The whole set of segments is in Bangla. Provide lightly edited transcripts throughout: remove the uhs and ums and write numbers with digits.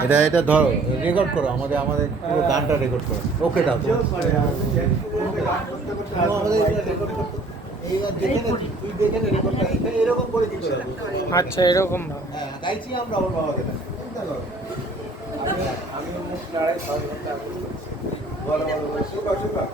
এটা ধরো রেকর্ড করো, আমাদের আমাদের পুরো গানটা রেকর্ড করো। ওকে দাও আমাদের রেকর্ড করতে। এইবার দেখে নে, তুই দেখে নে রেকর্ডটা এরকম করে কি করে। আচ্ছা এরকম ভাবে। হ্যাঁ গাইছি আমরা ওর বাবাকে দেখ। চিন্তা করো। আমি মুখ নাড়াই সব ঘন্টা বলো বলো শুকা শুকা।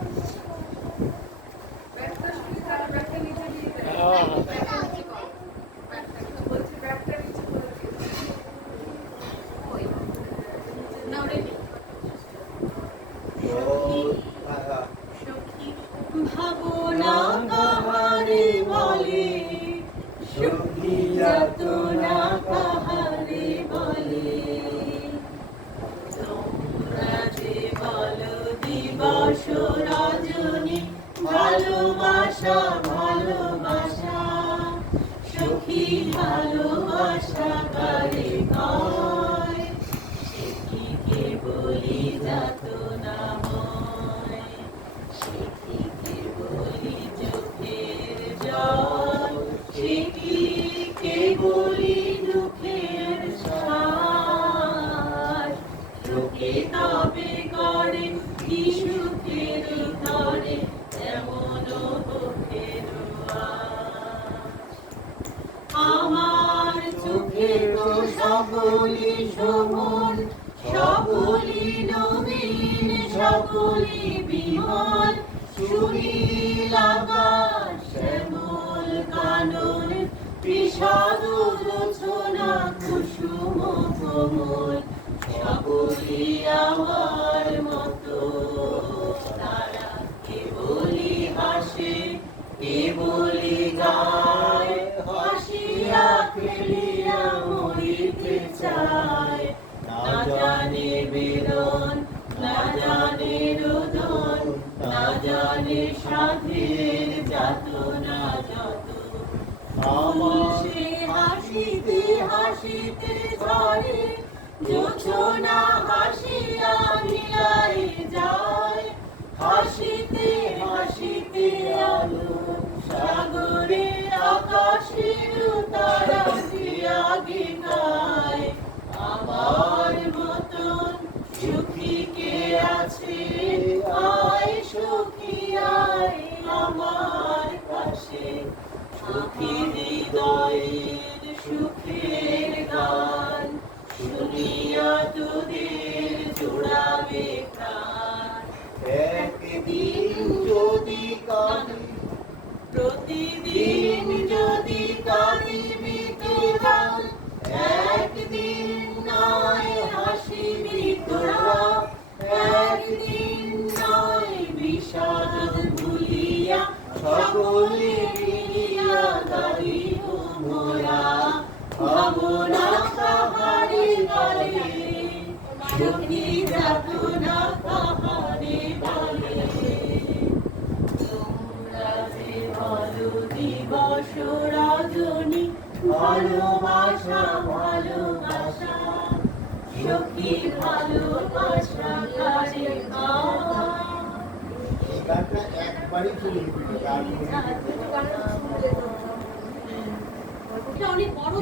ভাবনা কাহারে বলে, সখী যাতনা কাহারে বলে, তোমরা যে বলো দিবস রজনী ভালোবাসা ভালোবাসা, সখী ভালোবাসা কারে কয়, সখীকে বলি যাতনা হয়, সখীকে বলি চোখের জল, সখীকে বলি দুঃখের সার, লোকে তবে করে কি সুখের ধরে এমন বুকের আমার চোখে তো সকলি সমন, সকলি নবীন, সকলি বিমল, সুনীল আকাশ শ্যামল কানন, বিষাদ রচনা কুসুম কোমল, সকলি আমার মতো। তারা কেবলি হাসে কেবলি গায়, হাসিয়া খেলিয়া মরিতে চায়, না জানে বেদন না জানে রোদন, না জানে সাধের যাতনা যত, সে হাসিতে হাসিতে ঝরে, জোছনা হাসিয়া মিলাই যায়, হাসিতে হাসিতে আলো সাগরে আকাশের তারা দিয়া গীতায়, আমার মতন সুখী কে আছে, আয় সুখী আয় আমার কাছে, সুখী হৃদয়ের সুখের গান, শুনিয়া তোদের জোড়াবে প্রাণ, একদিন যদি কাঁদি প্রতিদিন যদি কাঁদিবি তোরা, একদিন নয় হাসিবি তোরা, একদিন নয় বিষাদ ভুলিয়া সকলে মিলিয়া গাইব মোরা, ভাবনা কাহারে বলে, সখী যাতনা কাহারে বলে, তোমরা যে বলো দিবস রজনী ভালোবাসা ভালোবাসা, সখী ভালোবাসা কারে এই গানটা একবারই চলে অনেক বড়